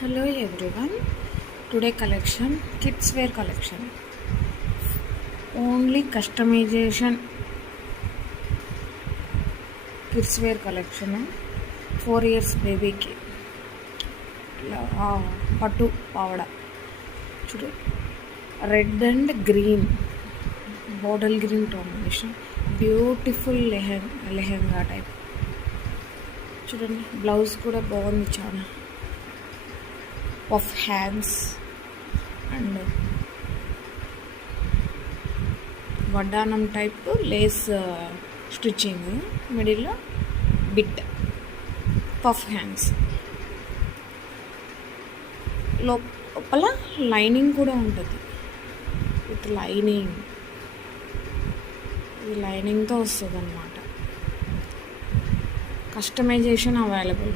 Hello everyone. Today collection kids wear collection. Only customization kids wear collection. 4 years baby ki. Pattu pavada. చూడు red and green bottle green combination beautiful lehenga type. చూడండి blouse కూడా బాగుంది చాలా. Puff hands and వడ్డానం type lace stitching, మిడిల్లో bit, puff hands, లోపల lining కూడా ఉంటుంది విత్ లైనింగ్. ఇది లైనింగ్తో వస్తుంది అన్నమాట. Customization available.